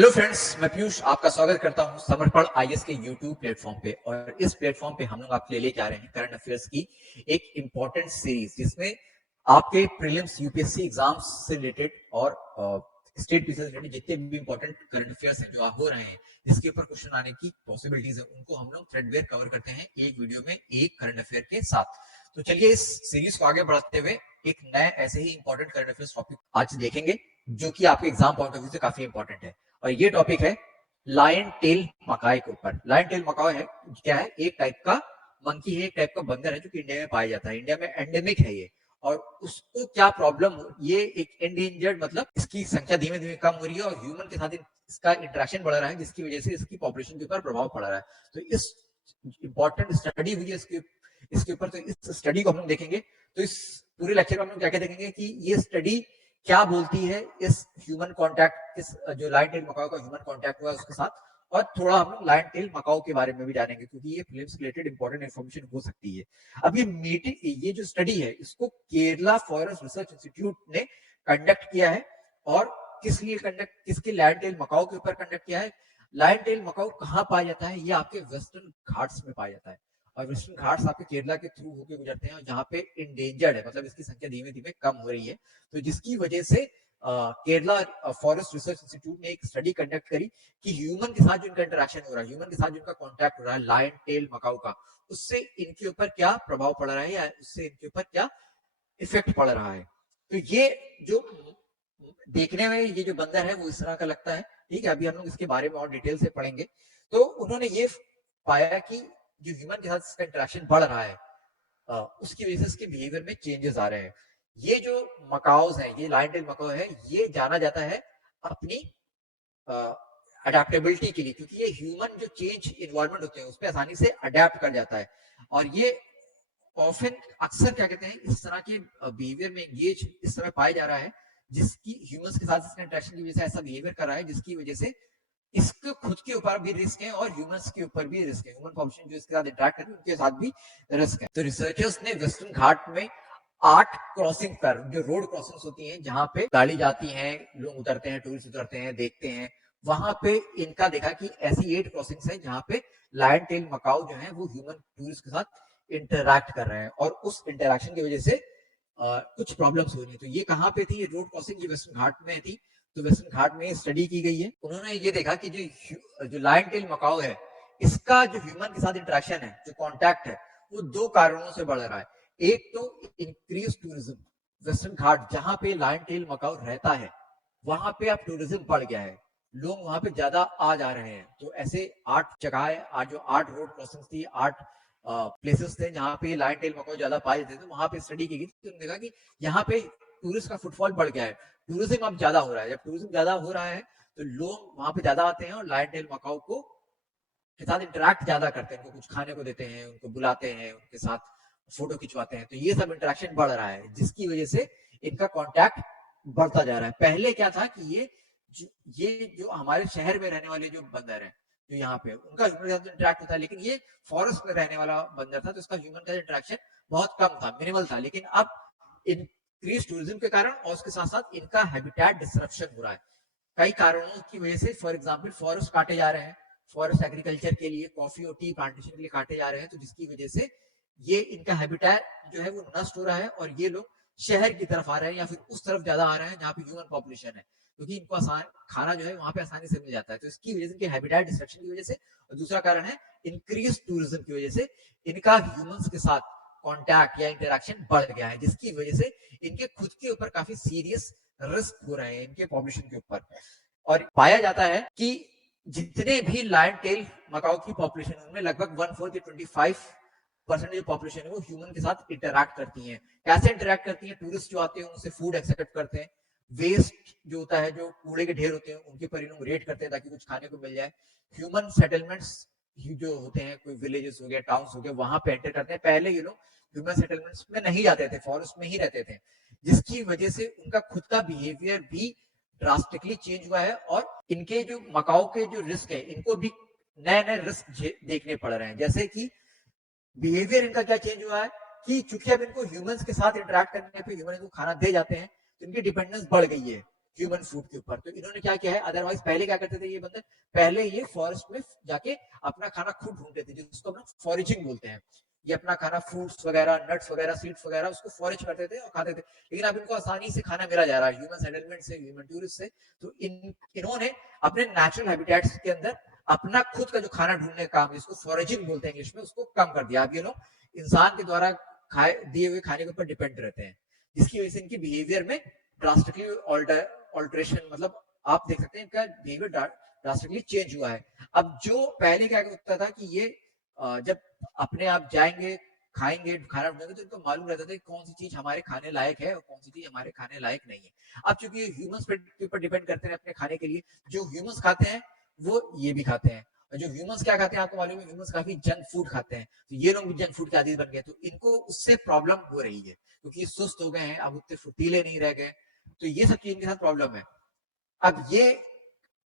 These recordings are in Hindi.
हेलो फ्रेंड्स, मैं पीयूष आपका स्वागत करता हूं समर्पण आईएएस के यूट्यूब प्लेटफॉर्म पे। और इस प्लेटफॉर्म पे हम लोग आपके लिए लेके आ रहे हैं करंट अफेयर्स की एक इंपॉर्टेंट सीरीज, जिसमें आपके प्रीलिम्स यूपीएससी एग्जाम्स से रिलेटेड और स्टेट पीसीएस से रिलेटेड जितने भी इंपॉर्टेंट करंट अफेयर्स हैं जो आप हो रहे हैं, जिसके ऊपर क्वेश्चन आने की पॉसिबिलिटीज है, उनको हम लोग थ्रेडवेयर कवर करते हैं एक वीडियो में एक करंट अफेयर के साथ। तो चलिए इस सीरीज को आगे बढ़ाते हुए एक नए ऐसे ही इंपॉर्टेंट करंट अफेयर्स टॉपिक आज देखेंगे, जो कि आपके एग्जाम पॉइंट ऑफ व्यू से काफी इंपॉर्टेंट है। और ये टॉपिक है लायन टेल मकाई के ऊपर। लायन टेल मकाई है क्या है? एक टाइप का मंकी है, एक टाइप का बंदर है जो कि इंडिया में पाया जाता है। इंडिया में एंडेमिक है ये। और उसको क्या प्रॉब्लम, ये एक एंडेंजर्ड, मतलब इसकी संख्या धीमे धीमे कम हो रही है और ह्यूमन के साथ इसका इंटरेक्शन बढ़ रहा है, जिसकी वजह से इसकी पॉपुलेशन के ऊपर प्रभाव पड़ रहा है। तो इस इंपॉर्टेंट स्टडी हुई है इसके ऊपर। तो इस स्टडी को हम लोग देखेंगे। तो इस पूरे लेक्चर में हम लोग क्या क्या देखेंगे कि ये स्टडी क्या बोलती है इस ह्यूमन कांटेक्ट, इस जो लायन टेल मकाओ का ह्यूमन कांटेक्ट हुआ उसके साथ। और थोड़ा हम लोग लायन टेल मकाओ के बारे में भी जानेंगे, क्योंकि ये फिल्म से रिलेटेड इंपॉर्टेंट इन्फॉर्मेशन हो सकती है। अब ये जो स्टडी है, इसको केरला फॉरेस्ट रिसर्च इंस्टीट्यूट ने कंडक्ट किया है। और किसके लायन टेल मकाओ के ऊपर कंडक्ट किया है? लायन टेल मकाओ कहाँ पाया जाता है? ये आपके वेस्टर्न घाट्स में पाया जाता है। और वेस्टर्न घाट्स आपके केरला के थ्रू होकर गुजरते हैं, और जहाँ पे इंडेंजर्ड है, मतलब इसकी संख्या धीमे धीमे कम हो रही है। तो जिसकी वजह से केरला फॉरेस्ट रिसर्च इंस्टीट्यूट ने एक स्टडी कंडक्ट करी कि ह्यूमन के साथ जो इनका इंटरेक्शन हो रहा है, ह्यूमन के साथ जो इनका कॉन्टैक्ट हो रहा है लायन टेल मकाओ का, उससे इनके ऊपर क्या प्रभाव पड़ रहा है, या उससे इनके ऊपर क्या इफेक्ट पड़ रहा है। तो ये जो देखने में ये जो बंदर है वो इस तरह का लगता है, ठीक है। अभी हम लोग इसके बारे में और डिटेल से पढ़ेंगे। तो उन्होंने ये पाया कि जो ह्यूमन के साथ इसका इंटरेक्शन बढ़ रहा है, उसकी वजह से इसके बिहेवियर में चेंजेस आ रहे हैं। ये जो मकाओज है, ये लायन टेल मकाओ है, ये जाना जाता है अपनी अडेप्टेबिलिटी के लिए, क्योंकि ये ह्यूमन जो चेंज इन्वायरमेंट होते हैं उस पर आसानी से अडेप्ट कर जाता है। और ये ऑफन अक्सर क्या कहते हैं, इस तरह के बिहेवियर में एंगेज इस समय पाया जा रहा है, जिसकी ह्यूमंस के साथ इसका इंटरेक्शन की वजह से ऐसा बिहेवियर कर रहा है, जिसकी वजह से इसके खुद के ऊपर भी रिस्क है और ह्यूमंस के ऊपर भी रिस्क है। ह्यूमन पॉपुलेशन जो इसके साथ इंटरेक्ट कर रही है उनके साथ भी रिस्क है। तो रिसर्चर्स ने वेस्टर्न घाट में 8 क्रॉसिंग पर, जो रोड क्रॉसिंग्स होती हैं जहां पे गाड़ी जाती है, लोग उतरते हैं, टूरिस्ट उतरते हैं, देखते हैं, वहां पे इनका देखा कि ऐसी 8 क्रॉसिंग्स हैं जहां पे लायन टेल मकाओ जो है वो ह्यूमन टूरिस्ट के साथ इंटरैक्ट कर रहे हैं, और उस इंटरैक्शन की वजह से कुछ प्रॉब्लम्स हो रही है। तो ये कहाँ पे थी? ये रोड क्रॉसिंग, ये वेस्टर्न घाट में थी। तो वेस्टर्न घाट में स्टडी की गई है। उन्होंने ये देखा कि जो लायन टेल मकाओ है, इसका जो ह्यूमन के साथ इंटरेक्शन है, जो कॉन्टैक्ट है, वो 2 कारणों से बढ़ रहा है। एक तो इंक्रीज टूरिज्म। वेस्टर्न घाट जहां पे लायन टेल मकाओ रहता है, वहां पे अब टूरिज्म बढ़ गया है, लोग वहां पे ज्यादा आ जा रहे हैं। तो ऐसे 8 जगह है, आज जो 8 रोड क्रॉसिंग थी, 8 प्लेसेस थे जहां पे लायन टेल मकाओ ज्यादा पाए जाते थे। तो वहां पे स्टडी की गई, तो देखा कि यहाँ पे टूरिस्ट का फुटफॉल बढ़ गया है, टूरिज्म अब ज्यादा हो रहा है। जब टूरिज्म ज्यादा हो रहा है तो लोग वहां पे ज्यादा आते हैं और लायन टेल मकाओ को के साथ इंटरेक्ट ज्यादा करते हैं, उनको कुछ खाने को देते हैं, उनको बुलाते हैं, उनके साथ फोटो खिंचवाते हैं। तो ये सब इंटरेक्शन बढ़ रहा है, जिसकी वजह से इनका कॉन्टैक्ट बढ़ता जा रहा है। पहले क्या था कि ये जो हमारे शहर में रहने वाले जो बंदर है, जो यहाँ पे उनका ह्यूमन के साथ इंटरेक्ट होता है, लेकिन ये फॉरेस्ट में रहने वाला बंदर था, तो इसका ह्यूमन का इंटरेक्शन बहुत कम था, मिनिमल था। लेकिन अब इंक्रीज टूरिज्म के कारण और उसके साथ साथ इनका हैबिटेट डिस्ट्रप्शन हो रहा है कई कारणों की वजह से। फॉर एग्जाम्पल, फॉरेस्ट काटे जा रहे हैं, फॉरेस्ट एग्रीकल्चर के लिए, कॉफी और टी प्लांटेशन के लिए काटे जा रहे हैं। तो जिसकी वजह से ये इनका हैबिटेट जो है वो नष्ट हो रहा है, और ये लोग शहर की तरफ आ रहे हैं, या फिर उस तरफ ज्यादा आ रहे हैं जहाँ पे ह्यूमन पॉपुलेशन है, क्योंकि इनको आसान खाना जो है वहां पे आसानी से मिल जाता है। तो इसकी वजह से इनके हैबिटेट डिस्ट्रक्शन की वजह से। और दूसरा कारण है इंक्रीज टूरिज्म की वजह से इनका ह्यूमंस के साथ कॉन्टैक्ट या इंटरेक्शन बढ़ गया है, जिसकी वजह से इनके खुद के ऊपर काफी सीरियस रिस्क हो रहे हैं इनके पॉपुलेशन के ऊपर। और पाया जाता है कि जितने भी लायन टेल मकाओ की पॉपुलेशन, उनमें लगभग 1/4 या 25% जो पॉपुलेशन है वो ह्यूमन के साथ इंटरैक्ट करती है। कैसे इंटरैक्ट करती है? टूरिस्ट जो आते हैं उनसे फूड एक्सेप्ट करते हैं, वेस्ट जो होता है, जो कूड़े के ढेर होते हैं, उनके पर लोग रेड करते हैं ताकि कुछ खाने को मिल जाए। ह्यूमन सेटलमेंट्स जो होते हैं, कोई विलेजेस हो गया, टाउन्स हो गया, वहां पे एंटर करते हैं। पहले ये लोग ह्यूमन सेटलमेंट्स में नहीं जाते थे, फॉरेस्ट में ही रहते थे, जिसकी वजह से उनका खुद का बिहेवियर भी ड्रास्टिकली चेंज हुआ है। और इनके जो मकाओ के जो रिस्क है, इनको भी नए नए रिस्क देखने पड़ रहे हैं। जैसे कि बिहेवियर इनका क्या चेंज हुआ है कि चूंकि अब इनको ह्यूमंस के साथ इंटरेक्ट करने पे ह्यूमन इनको खाना दे जाते हैं, तो इनकी डिपेंडेंस बढ़ गई है ह्यूमन फूड के ऊपर। तो इन्होंने क्या किया है, अदरवाइज पहले क्या करते थे ये बंदर, पहले ये फॉरेस्ट में जाके अपना खाना खुद ढूंढते थे, जिसको हम फॉरेजिंग बोलते हैं। ये अपना खाना फ्रूट्स वगैरह, नट्स वगैरह, सीड्स वगैरह उसको फॉरेज करते थे और खाते थे। लेकिन अब इनको आसानी से खाना मिला जा रहा है ह्यूमन सेटलमेंट से, ह्यूमन टूरिस्ट से। तो इन्होंने अपने नेचुरल हैबिटेट्स के अंदर अपना खुद का जो खाना ढूंढने का काम, जिसको फॉरेजिंग बोलते हैं इंग्लिश में, उसको कम कर दिया। अब ये लोग इंसान के द्वारा खाए दिए हुए खाने के ऊपर डिपेंड रहते हैं, जिसकी वजह से इनकी बिहेवियर में ड्रास्टिकली ऑल्टरेशन, मतलब आप देख सकते हैं इनका बिहेवियर ड्रास्टिकली चेंज हुआ है। अब जो पहले क्या होता था कि ये जब अपने आप जाएंगे, खाएंगे, खाना ढूंढेंगे, तो इनको मालूम रहता था कि कौन सी चीज हमारे खाने लायक है और कौन सी चीज हमारे खाने लायक नहीं है। अब चूंकि ह्यूमंस के ऊपर डिपेंड करते हैं अपने खाने के लिए, जो ह्यूमंस खाते हैं वो ये भी खाते हैं। और जो ह्यूमंस क्या खाते हैं आपको मालूम है, ह्यूमंस काफी जंक फूड खाते हैं। तो ये लोग भी जंक फूड के आदि बन गए, तो इनको उससे प्रॉब्लम हो रही है, क्योंकि सुस्त हो गए हैं, अब उतने फुर्तीले नहीं रह गए। तो ये सब चीज इनके साथ प्रॉब्लम है। अब ये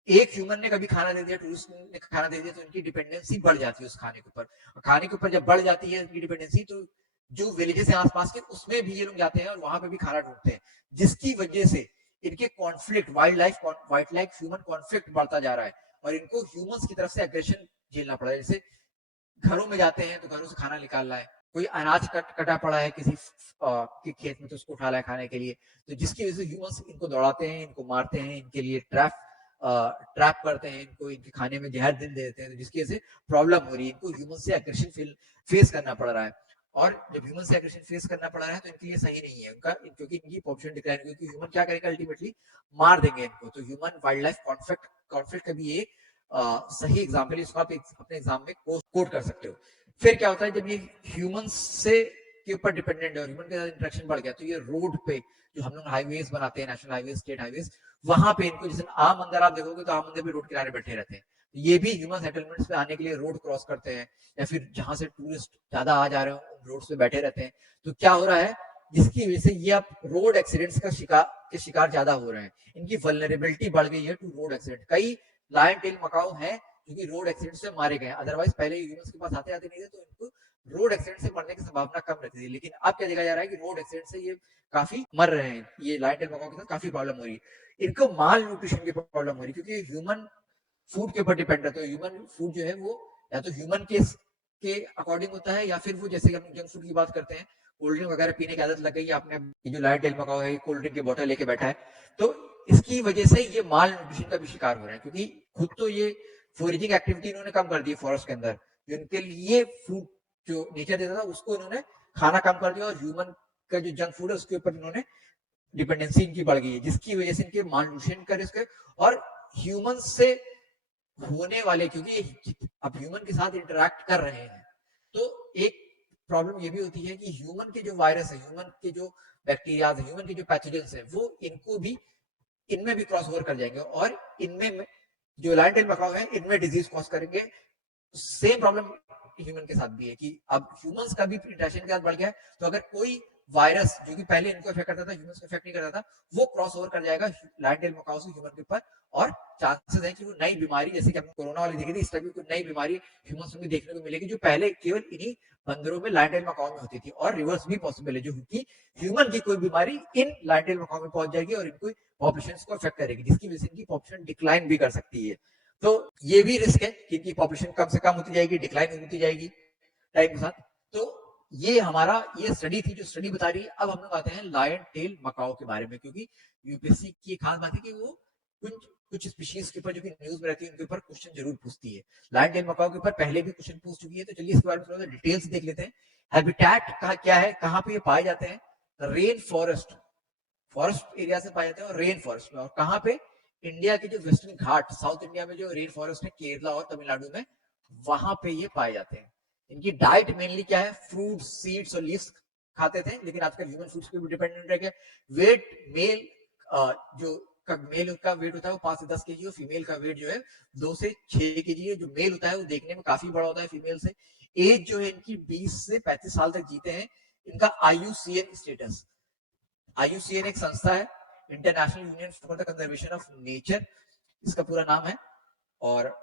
एक ह्यूमन ने कभी खाना दे दिया, टूरिस्ट ने खाना दे दिया, तो इनकी डिपेंडेंसी बढ़ जाती है उस खाने के ऊपर। खाने के ऊपर जब बढ़ जाती है इनकी डिपेंडेंसी, तो जो विलेजेस हैं आसपास के, उसमें भी ये लोग जाते हैं और वहां पे भी खाना ढूंढते हैं, जिसकी वजह से इनके conflict, wild life human conflict बढ़ता जा रहा है और इनको ह्यूमंस की तरफ से एग्रेशन झेलना पड़ा है। जैसे घरों में जाते हैं तो घरों से खाना निकालना है, कोई अनाज कटा पड़ा है किसी के खेत में, तो उसको उठा लाए खाने के लिए, तो जिसकी वजह से ह्यूमंस इनको दौड़ाते हैं, इनको मारते हैं, इनके लिए ट्रैप करते हैं, इनको इनके खाने में जहर दे देते हैं, तो जिसकी वजह से प्रॉब्लम हो रही है, इनको ह्यूमन से एग्रेशन फेस करना पड़ रहा है। और जब ह्यूमन से एग्रेशन फेस करना पड़ रहा है तो इनके लिए सही नहीं है उनका, क्योंकि इनकी पॉपुलेशन डिक्लाइन, क्योंकि ह्यूमन क्या करेगा, अल्टीमेटली मार देंगे इनको। तो ह्यूमन वाइल्ड लाइफ कॉन्फ्लिक्ट का भी ये सही एग्जाम्पल है, इसको आप अपने एग्जाम में कोट कर सकते हो। फिर क्या होता है, जब ये ह्यूमंस से के ऊपर डिपेंडेंट है और ह्यूमन के साथ इंटरेक्शन बढ़ गया, तो ये रोड पे जो हम लोग हाईवेज बनाते हैं, नेशनल हाईवेज, स्टेट हाईवेज, वहां पे इनको, जैसे आम अंदर आप देखोगे तो आम अंदर भी रोड किनारे बैठे रहते हैं। तो ये भी ह्यूमन सेटलमेंट्स पे आने के लिए रोड क्रॉस करते हैं, या फिर जहां से टूरिस्ट ज्यादा आ जा रहे हो रोड पे बैठे रहते हैं। तो क्या हो रहा है, जिसकी वजह से ये अब रोड एक्सीडेंट्स के शिकार ज्यादा हो रहे हैं, इनकी वल्नरेबिलिटी बढ़ गई है टू रोड एक्सीडेंट। कई लायन टेल मकाऊ है जो कि रोड एक्सीडेंट से मारे गए, अदरवाइज पहले ह्यूमंस के पास आते नहीं थे, तो इनको रोड एक्सीडेंट से मरने की संभावना कम रहती थी। लेकिन अब क्या देखा जा रहा है कि रोड एक्सीडेंट से ये काफी मर रहे हैं, ये लायन टेल मकाऊ के साथ काफी प्रॉब्लम हो रही है। इनको माल न्यूट्रिशन की प्रॉब्लम हो रही है, क्योंकि ह्यूमन फूड के ऊपर डिपेंड रहता है। ह्यूमन फूड जो है वो या तो ह्यूमन के अकॉर्डिंग होता है, या फिर वो जैसे हम जंक फूड की बात करते हैं, कोल्ड ड्रिंक वगैरह पीने की आदत लग गई है, आपने जो लायन टेल मकाऊ है कोल्ड ड्रिंक की बोतल लेके बैठा है, तो इसकी वजह से ये माल न्यूट्रिशन का भी शिकार हो रहे हैं, क्योंकि खुद तो ये फोरेजिंग एक्टिविटी इन्होंने कम कर दी फॉरेस्ट के अंदर, इनके लिए फूड जो नेचर देता था उसको इन्होंने खाना कम कर दिया, और ह्यूमन का जो जंक फूड है उसके ऊपर इन्होंने डिपेंडेंसी इनकी बढ़ गई है, जिसकी वजह से इनके माल न्यूट्रिशन का रिस्क है। और ह्यूमन से होने वाले, क्योंकि अब ह्यूमन के साथ इंटरेक्ट कर रहे हैं, तो एक प्रॉब्लम ये भी होती है कि ह्यूमन के जो वायरस है, ह्यूमन के जो बैक्टीरिया है, ह्यूमन के जो पैथोजेंस है, वो इनको भी, इनमें भी क्रॉस ओवर कर जाएंगे, और इनमें जो लायन टेल मकाऊ है इनमें डिजीज कॉज करेंगे। सेम प्रॉब्लम ह्यूमन के साथ भी है कि अब ह्यूमंस का भी इंटरेक्शन के साथ बढ़ गया है, तो अगर कोई वायरस जो कि पहले इनको इफेक्ट करता था ह्यूमंस को इफेक्ट नहीं करता था, वो क्रॉस ओवर कर जाएगा लायन टेल मकाऊ से ह्यूमन के ऊपर, और चांसेस है कि वो नई बीमारी, जैसे कि हमने कोरोना वाली देखी थी, इस टाइप की कोई नई बीमारी ह्यूमंस में भी देखने को मिलेगी, जो पहले केवल इन्हीं बंदरों में, लायन टेल मकाऊ में होती थी। और रिवर्स भी पॉसिबल है, जो कि ह्यूमन की कोई बीमारी इन लायन टेल मकाऊ में पहुंच जाएगी और इनको पॉपुलेशन को अफेक्ट करेगी, जिसकी वजह से इनकी पॉपुलेशन डिक्लाइन भी कर सकती है। तो ये भी रिस्क है कि इनकी पॉपुलेशन कम से कम होती जाएगी, डिक्लाइन होती जाएगी टाइम के साथ। तो ये हमारा ये स्टडी थी जो स्टडी बता रही है। अब हम लोग आते हैं लायन टेल मकाऊ के बारे में, क्योंकि यूपीएससी की खास बात है कि वो कुछ स्पीशीज के ऊपर जो कि न्यूज में रहती है उनके ऊपर क्वेश्चन जरूर पूछती है। लायन टेल मकाऊ के ऊपर पहले भी क्वेश्चन पूछ चुकी है, तो चलिए इसके बारे में थोड़ा सा डिटेल्स देख लेते हैं। हैबिटेट क्या है, कहाँ पे ये पाए जाते हैं, रेन फॉरेस्ट एरिया से पाए जाते हैं, और रेन फॉरेस्ट में। और कहाँ पे, इंडिया के जो वेस्टर्न घाट, साउथ इंडिया में जो रेन फॉरेस्ट है केरला और तमिलनाडु में, वहां पे ये पाए जाते हैं। इनकी डाइट मेनली क्या है, फ्रूट, सीड्स और लीव्स खाते थे, लेकिन आजकल ह्यूमन फूड्स पे भी डिपेंडेंट रह गए। वेट, मेल जो मेल का वेट होता है वो 5 से 10 केजी, और फीमेल का वेट जो है 2 से 6 केजी है। जो मेल होता है वो देखने में काफी बड़ा होता है फीमेल से। एज जो है इनकी 20 से 35 साल तक जीते हैं। इनका IUCN स्टेटस, IUCN एक संस्था है, international union for the conservation of nature इसका पूरा नाम है। और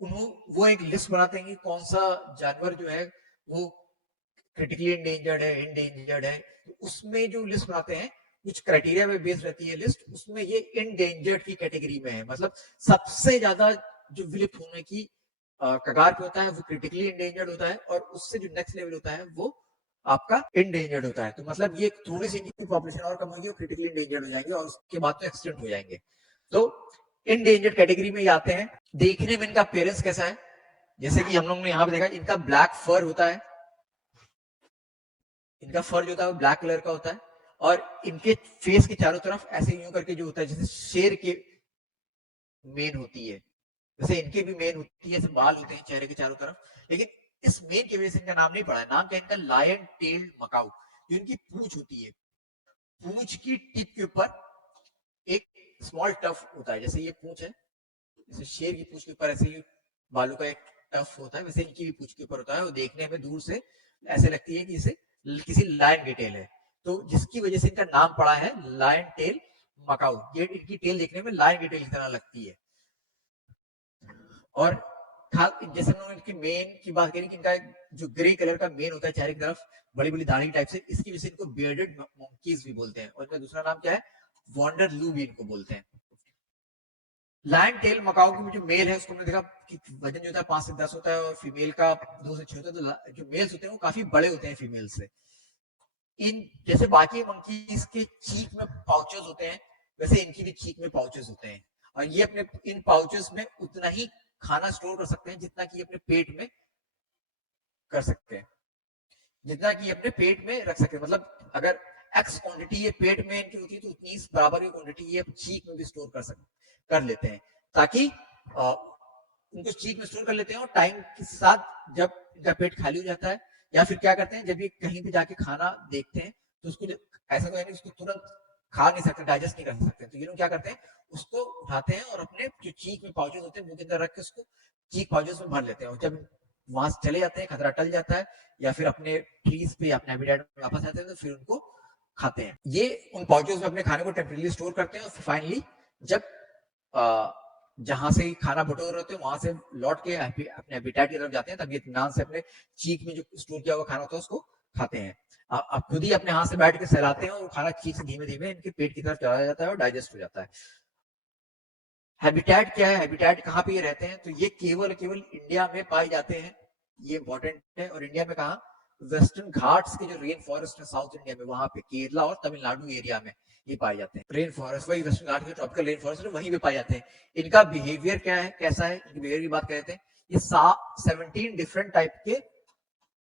वो एक लिस्ट बनाते हैं कि कौन सा जानवर जो है वो क्रिटिकली इंडेंजर्ड है, इंडेंजर्ड है। तो उसमें जो लिस्ट बनाते हैं कुछ क्राइटेरिया पे बेस्ड रहती है लिस्ट, उसमें ये इंडेंजर्ड की कैटेगरी में है। मतलब सबसे ज्यादा जो विलुप्त होने की कगार पे होता है वो क्रिटिकली इंडेंजर्ड होता है, और उससे जो नेक्स्ट लेवल होता है वो आपका इंडेंजर्ड होता है। तो मतलब ये थोड़ी सी इनकी पॉपुलेशन और कम होगी और क्रिटिकली इंडेंजर्ड हो जाएंगे, और उसके बाद तो एक्सटेंट हो जाएंगे। तो इंडेंजर्ड कैटेगरी में आते हैं। देखने में इनका अपीयरेंस कैसा है, जैसे कि हम लोग ने यहाँ पे देखा, इनका ब्लैक फर होता है, इनका फर जो होता है वो ब्लैक कलर का होता है, और इनके फेस के चारों तरफ ऐसे यूं करके जो होता है जैसे शेर के मेन होती है, जैसे इनके भी मेन होती है, ऐसे बाल होते हैं चेहरे के चारों तरफ, लेकिन इस मेन की वजह से इनका नाम नहीं पड़ा है। नाम क्या है इनका, लायन टेल्ड मकाऊ। जो इनकी पूंछ होती है, पूंछ की टिप के ऊपर एक स्मॉल टफ होता है, जैसे ये पूंछ है, जैसे शेर की पूंछ के ऊपर ऐसे ही बालों का एक टफ होता है, वैसे इनकी भी पूंछ के ऊपर होता है, और देखने में दूर से ऐसे लगती है कि जैसे किसी लायन की टेल है, तो जिसकी वजह से इनका नाम पड़ा है लायन टेल मकाऊ। ये इनकी टेल देखने में लायन की टेल की तरह लगती है। और जैसे हम लोग इनकी मेन की बात करें कि इनका जो ग्रे कलर का मेन होता है चेहरे की तरफ बड़ी बड़ी दाढ़ी टाइप से, इसकी वजह से इनको बियर्डेड मंकीज भी बोलते हैं, और इनका दूसरा नाम क्या है, वॉन्डर लू भी इनको बोलते हैं। लायन टेल मकाऊ की जो मेल है उसको हमने देखा कि वजन जो होता है 5 से 10 होता है, और फीमेल का 2 से 6 होता है। तो जो मेल्स होते हैं वो काफी बड़े होते हैं फीमेल से। इन जैसे बाकी मंकीज के चीक में पाउचेस होते हैं, वैसे इनकी भी चीक में पाउचेस होते हैं, और ये अपने इन पाउचेस में उतना ही खाना स्टोर कर सकते हैं जितना कि अपने पेट में कर सकते हैं, जितना कि अपने पेट में रख सकते हैं। मतलब अगर एक्स क्वांटिटी ये पेट में इनकी होती है तो उतनी बराबर की क्वांटिटी ये चीक में भी स्टोर कर लेते हैं, ताकि उनको चीक में स्टोर कर लेते हैं, और टाइम के साथ जब इनका पेट खाली हो जाता है, या फिर क्या करते हैं जब ये कहीं भी जाके खाना देखते हैं तो उसको ऐसा तो है नहीं उसको तुरंत खा नहीं सकते, डाइजेस्ट नहीं कर सकते, तो ये लोग क्या करते हैं उसको उठाते हैं और अपने जो चीक में पाउचेस होते हैं मुंह के अंदर रख के उसको चीक पाउचेस में भर लेते हैं, और जब वहां से चले जाते हैं, खतरा टल जाता है, या फिर अपने ट्रीज पे अपने हैबिटेट में वापस आते हैं, तो फिर उनको खाते हैं। ये उन पाउचेस में अपने खाने को टेम्परेरी स्टोर करते हैं, और फाइनली जब जहां से खाना बटोर रहे होते हैं वहां से लौट के अपने हैबिटेट की तरफ जाते हैं, तब ये इत्मीनान से अपने चीक में जो स्टोर किया हुआ खाना होता है उसको खाते हैं। आप खुद ही अपने हाथ से बैठ के सहलाते हैं, और खाना चीक से धीमे धीमे इनके पेट की तरफ चला जाता है और डाइजेस्ट हो जाता है। हैबिटेट क्या है, हैबिटेट कहाँ पे ये रहते हैं, तो ये केवल इंडिया में पाए जाते हैं, ये इंपॉर्टेंट है। और इंडिया में कहा, वेस्टर्न घाट्स के जो रेन फॉरेस्ट है साउथ इंडिया में, वहां पे केरला और तमिलनाडु एरिया में ये पाए जाते हैं। रेन फॉरेस्ट वही वेस्टर्न घाट के ट्रॉपिकल रेन फॉरेस्ट है, वहीं पे पाए जाते हैं। इनका बिहेवियर क्या है, कैसा है, इनके बिहेवियर की बात करते हैं। ये 17 डिफरेंट टाइप के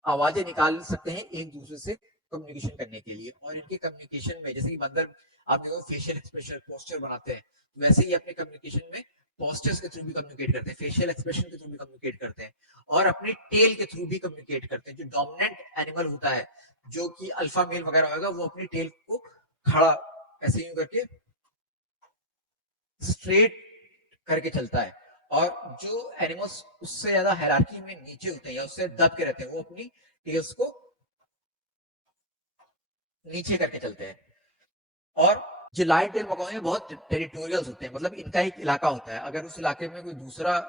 आवाजें निकाल सकते हैं एक दूसरे से कम्युनिकेशन करने के लिए, और इनके कम्युनिकेशन में जैसे कि बंदर आप देखो फेशियल एक्सप्रेशन पोस्चर बनाते हैं, वैसे ही अपने कम्युनिकेशन में पोस्टर्स के थ्रू भी कम्युनिकेट करते हैं, फेशियल एक्सप्रेशन के थ्रू भी कम्युनिकेट करते हैं, और अपनी टेल के थ्रू भी कम्युनिकेट करते हैं। जो डोमिनेंट एनिमल होता है, जो कि अल्फा मेल वगैरह होगा, वो अपनी टेल को खड़ा ऐसे यूं करके स्ट्रेट करके चलता है, और जो एनिमल्स उससे ज्यादा हायरार्की में नीचे होते हैं या उससे दब के रहते हैं, वो अपनी टेल्स को नीचे करके चलते हैं। और जो लाइन टेल मकाऊ हैं बहुत टेरिटोरियल होते हैं, मतलब इनका एक इलाका होता है, अगर उस इलाके में कोई दूसरा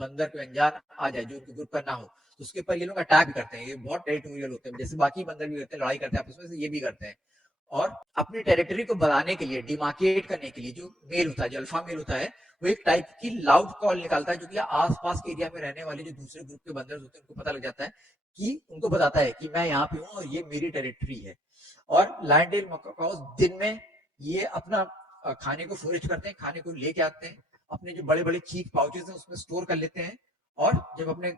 बंदर कोई अनजान आ जाए जो उनके ग्रुप का ना हो, तो उसके ऊपर ये लोग अटैक करते हैं। ये बहुत टेरिटोरियल होते हैं, जैसे बाकी बंदर भी करते हैं, लड़ाई करते हैं आपस में, ये भी करते हैं। और अपनी टेरिटरी को बनाने के लिए, डिमार्केट करने के लिए, जो मेल होता है, जो अल्फा मेल होता है, वो एक टाइप की लाउड कॉल निकालता है, जो कि आसपास के एरिया में रहने वाले जो दूसरे ग्रुप के बंदर होते हैं उनको पता लग जाता है, कि उनको बताता है कि मैं यहाँ पे हूँ और ये मेरी टेरिटरी है। और लायन टेल मकाऊ दिन में ये अपना खाने को फोरेज करते हैं, खाने को लेके आते हैं, अपने जो बड़े बड़े चीक पाउचेस हैं उसमें स्टोर कर लेते हैं, और जब अपने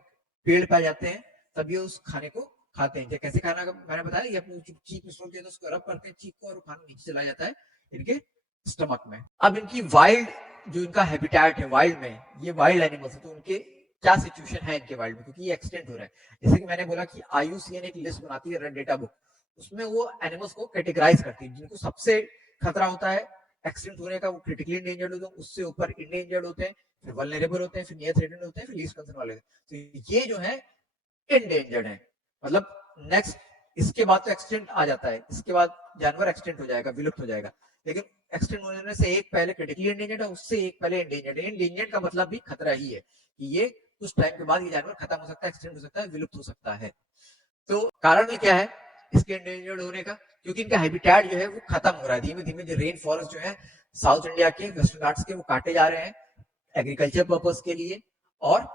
पेड़ पे जाते हैं तब ये उस खाने को खाते हैं। कैसे खाना मैंने बताया, ये अपने चीक में स्टोर किया तो उसको रब करते हैं चीक को, और खाना नीचे चला जाता है इनके स्टमक में। अब इनकी वाइल्ड जो इनका हैबिटेट है वाइल्ड में, ये वाइल्ड एनिमल्स है, तो उनके क्या सिचुएशन है इनके वाइल्ड में, क्योंकि ये एक्सटेंट हो रहा है। जैसे कि मैंने बोला कि IUCN एक लिस्ट बनाती है, रेड डेटा बुक, उसमें वो एनिमल्स को कैटेगराइज करती है, जिनको सबसे खतरा होता है एक्सटेंट होने का, वो क्रिटिकली इंडेंजर्ड होते हैं, उससे ऊपर इंडेंजर्ड होते हैं, फिर वल्नरेबल होते हैं, फिर नियर थ्रेटेंड होते हैं, फिर लीस्ट कंसर्न वाले। तो ये जो है इंडेंजर्ड है, मतलब नेक्स्ट इसके बाद तो एक्सटेंट आ जाता है, इसके बाद जानवर एक्सटेंट हो जाएगा, विलुप्त हो जाएगा। लेकिन एक्सटेंट होने से एक पहले क्रिटिकली इंडेंजर्ड है, उससे एक पहले इंडेंजर्ड है। इंडेंजर्ड का मतलब भी खतरा ही है कि ये कुछ टाइम के बाद ये जानवर खत्म हो सकता है, एक्सटेंट हो सकता है, विलुप्त हो सकता है। तो कारण क्या है, इसके एंडेंजर्ड होने का? क्योंकि इनका हैबिटेट जो है वो खत्म हो रहा है धीमे धीमे। जो रेन फॉरेस्ट जो है साउथ इंडिया के वेस्टर्न घाट्स के, वो काटे जा रहे हैं एग्रीकल्चर पर्पस के लिए, और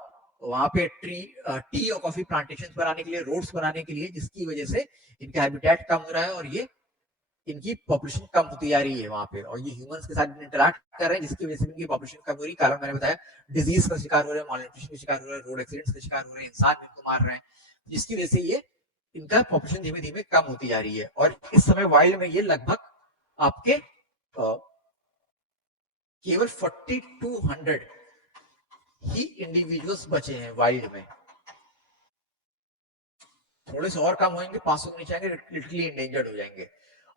वहां पे टी और कॉफी प्लांटेशन बनाने के लिए, रोड्स बनाने के लिए, जिसकी वजह से इनका हैबिटेट कम हो रहा है और ये इनकी पॉपुलेशन कम होती जा रही है वहां पे, और ये ह्यूमंस के साथ इंटरेक्ट कर रहे हैं, जिसकी वजह से इनकी पॉपुलेशन कम हो रही है। कारण मैंने बताया, डिजीज का शिकार हो रहे हैं, मॉलन्यूट्रिशन का शिकार हो रहे हैं, रोड एक्सीडेंट्स का शिकार हो रहे हैं, इंसान भी इनको मार रहे हैं, जिसकी वजह से ये इनका पॉपुलेशन धीमे धीमे कम होती जा रही है। और इस समय वाइल्ड में ये लगभग आपके केवल 4200 ही इंडिविजुअल्स बचे हैं वाइल्ड में। थोड़े से और कम होंगे, 500 के नीचे आएंगे, लिटरली इंडेंजर्ड हो जाएंगे।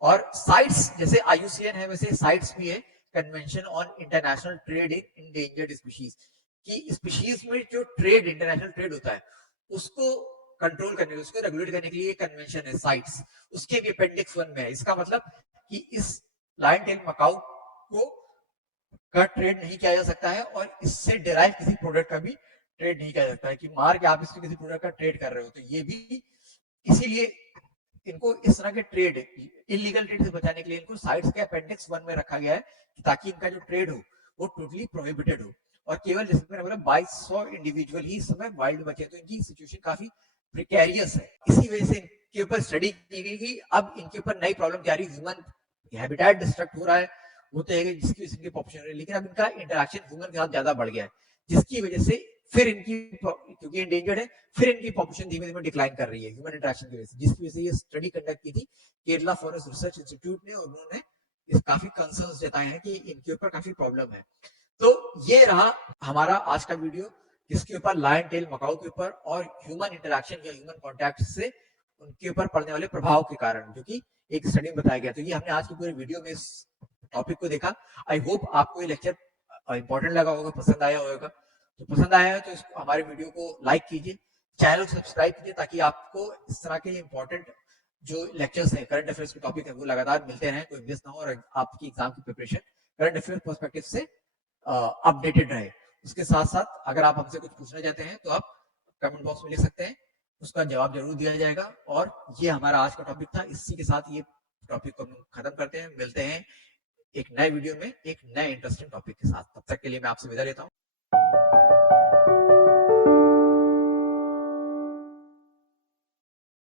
और साइट्स जैसे IUCN है, वैसे साइट्स भी है, convention on international trade in endangered species, कि स्पीशीज में जो ट्रेड, इंटरनेशनल ट्रेड होता है, उसको कंट्रोल करने के लिए, उसको रेगुलेट करने के लिए कन्वेंशन है साइट्स, उसके भी अपेंडिक्स 1 में है। इसका मतलब कि इस लायन टेल मकाऊ को का ट्रेड नहीं किया जा सकता है, और इससे डिराइव किसी प्रोडक्ट का भी ट्रेड नहीं किया जा सकता है, कि मार के आप इससे किसी प्रोडक्ट का ट्रेड कर रहे हो। तो ये भी इसीलिए इनको इस तरह के ट्रेड, इलीगल ट्रेड से बचाने के लिए इनको साइट्स के अपेंडिक्स 1 में रखा गया है, ताकि इनका जो ट्रेड हो वो टोटली प्रोहिबिटेड हो। और केवल जैसे मैंने बोला 2200 इंडिविजुअल ही इस समय वाइल्ड बचे, तो इनकी सिचुएशन काफी प्रिकेरियस है। इसी वजह से इनके ऊपर स्टडी की गई कि अब इनके ऊपर नई प्रॉब्लम क्या रही, ह्यूमन हैबिटेट डिस्ट्रक्ट हो रहा है, वो तो है जिसकी वजह से इनकी पॉपुलेशन हो रही है, लेकिन अब इनका इंटरेक्शन ह्यूमन के साथ ज्यादा बढ़ गया है, जिसकी वजह से फिर इनकी, क्योंकि एंडेंजर्ड है, फिर इनकी पॉपुलेशन धीमे धीमे डिक्लाइन कर रही है ह्यूमन इंटरेक्शन की वजह से, जिसकी वजह से ये स्टडी कंडक्ट की थी केरला फॉरेस्ट रिसर्च इंस्टीट्यूट ने, और उन्होंने इस काफी कंसर्न्स जताए हैं कि इनके ऊपर काफी प्रॉब्लम है। तो ये रहा हमारा आज का वीडियो, जिसके ऊपर लायन टेल मकाऊ के ऊपर और ह्यूमन इंटरेक्शन या ह्यूमन कॉन्टैक्ट से उनके ऊपर पड़ने वाले प्रभाव के कारण, जो कि एक स्टडी में बताया गया। तो ये हमने आज की पूरी वीडियो में इस टॉपिक को देखा। आई होप आपको ये लेक्चर इंपॉर्टेंट लगा होगा, पसंद आया होगा। तो पसंद आया है तो हमारे वीडियो को लाइक कीजिए, चैनल को सब्सक्राइब कीजिए, ताकि आपको इस तरह के इंपॉर्टेंट जो लेक्चर्स हैं, करंट अफेयर्स के टॉपिक है, वो लगातार मिलते रहें, कोई मिस ना हो, और आपकी एग्जाम की प्रिपरेशन करंट अफेयर पर्सपेक्टिव से अपडेटेड रहे। उसके साथ साथ अगर आप हमसे कुछ पूछना चाहते हैं तो आप कमेंट बॉक्स में लिख सकते हैं, उसका जवाब जरूर दिया जाएगा। और ये हमारा आज का टॉपिक था। इसी के साथ ये टॉपिक को हम खत्म करते हैं। मिलते हैं एक नए वीडियो में एक नए इंटरेस्टिंग टॉपिक के साथ। तब तक के लिए मैं आपसे विदा लेता हूँ।